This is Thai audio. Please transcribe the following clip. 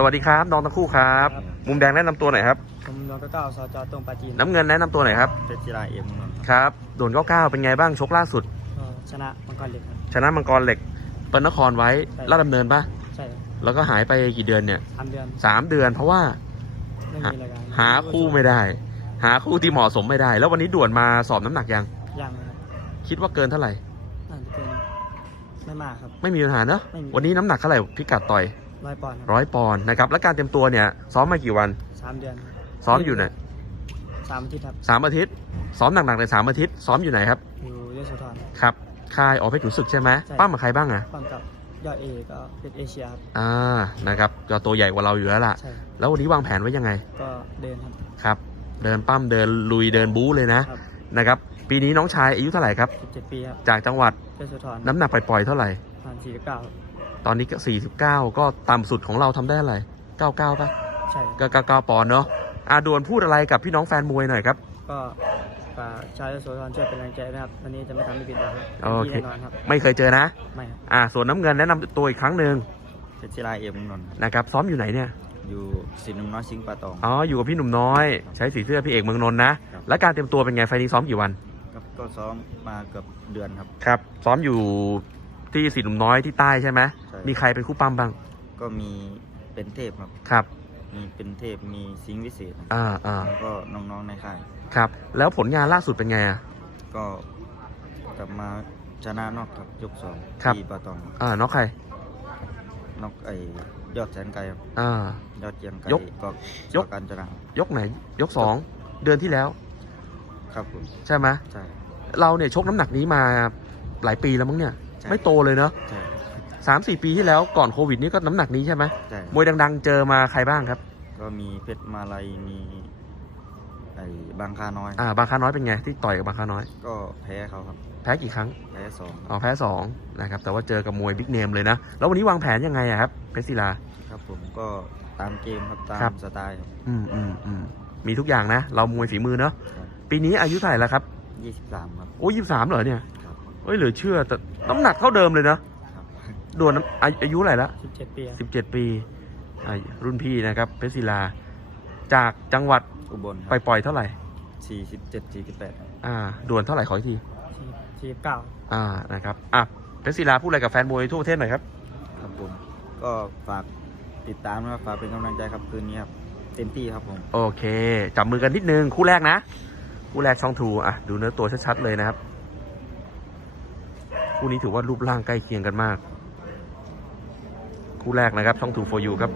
สวัสดีครับน้องทั้งคู่ครับครับ มุมแดงแนะนำตัวหน่อยครับ ผมนนท์เก้าสจตรงปราจีนน้ำเงินแนะนำตัวหน่อยครับ เพชรจิราเอ็มนนท์ครับโดน99เป็นไงบ้างชกล่าสุด ก็ชนะมังกรเหล็กครับ ชนะมังกรเหล็กเปิ้ลนครไว้ใช่ ลาดดำเนินปะใช่ครับแล้วก็หายไปกี่เดือนเนี่ยทำเดือนสามเดือนเพราะว่าไม่มีรายการหาคู่ไม่ได้ หาคู่ที่เหมาะสมไม่ได้ แล้ววันนี้ด่วนมาสอบน้ำหนักยัง ยังครับคิดว่าเกินเท่าไหร่ น่าจะเป็นไม่มากครับ ไม่มีปัญหาเนอะไม่มี วันนี้น้ำหนักเท่าไหร่พิกัดต่อย ร้อยปอนด์ครับร้อยปอนด์นะครับ แล้วการเตรียมตัวเนี่ยซ้อมมากี่วันสามเดือนครับซ้อมอยู่ไหนสามอาทิตย์ครับสามอาทิตย์ ซ้อมหนักๆในสามอาทิตย์ซ้อมอยู่ไหนครับอยู่ยโสธร ครับค่ายออกเพชรขุนศึกใช่ไหมใช่ ป้ามาใครบ้างอะปั้มกับยอดเอก็เป็นเอเชียครับอ่านะครับก็ตัวใหญ่กว่าเราอยู่แล้วล่ะ ใช่ครับแล้ววันนี้วางแผนไว้ยังไงก็เดินครับ ครับ เดินปั้มเดินลุยเดินบู๊เลยนะครับ นะครับปีนี้น้องชายอายุเท่าไหร่ครับ สิบเจ็ดปีครับจากจังหวัดยโสธรน้ำหนักปล่อยๆเท่าไหร่ผ่านสี่สิบเก้าต อนนี้ก็49 ก็ต่ำสุดของเราทำได้อะไร 99ป่ะใช่ก็99ปอนด์เนาะอาดวนพูดอะไรกับพี่น้องแฟนมวยหน่อยครับ ก็ฝากชาวยโสธรช่วยเป็นแรงใจนะครับวันนี้จะไม่ทำให้ผิดหวังครับโอเค ที่แน่นอนครับไม่เคยเจอนะ ไม่ครับอ่า ส่วนน้ำเงินแนะนำตัวอีกครั้งหนึ่งเพชรจิราเอ็มนนท์นะครับ ซ้อมอยู่ไหนเนี่ย อยู่สินนุ่มน้อยชิงปาตอง อ๋อ อยู่กับพี่หนุ่มน้อย ใช้สีเสื้อพี่เอกเมืองนนท์นะ ครับ แล้วการเตรียมตัวเป็นไงไฟล์นี้ซ้อมกี่วัน ครับก็ซ้อมมาเกือบเดือนครับ ครับ ซ้อมอยู่ ที่สีหนุ่มน้อยที่ใต้ใช่ไหมใช่ มีใครเป็นคู่ปั้มบ้างก็มีเป็นเทพครับ ครับมีเป็นเทพมีสิงห์วิเศษครับอ่าอ่าแล้วก็น้องๆในค่าย ครับ แล้วผลงานล่าสุดเป็นไงอะ ก็กลับมาชนะนอกครับยกสองครับ ที่ปาตองอ่าน้องใครนอกไอ้ยอดแสนไกลครับอ่า ยอดเกียงไกลยกก็ยก การชนะยกไหน ยกสองเดือนที่แล้ว ครับผมใช่ไหมใช่เราเนี่ยชกน้ำหนักนี้มาหลายปีแล้วมั้งเนี่ยใช่ ไม่โตเลยเนาะใช่สามสี่ปีที่แล้วก่อนโควิดนี่ก็น้ำหนักนี้ใช่ไหมใช่มวยดัง ๆ เจอมาใครบ้างครับก็มีเพชรมาลัยมีไอ้บางคาน้อย อ่าบางค้าน้อยเป็นไงที่ต่อยกับบางค้าน้อยก็แพ้เขาครับ แพ้กี่ครั้งแพ้สองอ๋อแพ้สองนะครับแต่ว่าเจอกับมวยบิ๊กเนมเลยนะแล้ววันนี้วางแผนยังไงอะครับเพชรศิลา ครับผมก็ตามเกมครับตาครัมบสไตล์ครับ อืมอืมอืมมีทุกอย่างนะ เรามวยฝีมือเนาะครับ ปีนี้อายุเท่าไหร่แล้วครับ ยี่สิบสามครับโอ้ยี่สามเหรอเนี่ยครับเอ้ยเหลือเชื่อแต่น้ำหนักเท่าเดิมเลยนะครับด่วนน้ำอายุอายุเท่าไหร่ละสิบเจ็ดปีครับสิบเจ็ดปีอ่ารุ่นพี่นะครับเพชรศิลา จากจังหวัดอุบลคไปรับปล่อยเท่าไหร่สี่สิบเจ็ดสี่สิบแปดอ่าด่วนเท่าไหร่ขออีกทีสี่สิบเก้าอ่านะครับอะเพชรศิลาพูดอะไรกับแฟนมวยทั่วประเทศหน่อยครับครับผม ก็ฝากติดตามนะครับฝากเป็นกำลังใจครับคืนนี้ครับ เต็มที่ครับผม โอเคจับมือกันนิดนึงคู่แรกนะ คู่แรกช่องทูอะดูเนื้อตัวชัดๆเลยนะครับ คู่นี้ถือว่ารูปร่างใกล้เคียงกันมาก คู่แรกนะครับช่องถูโฟยูครับ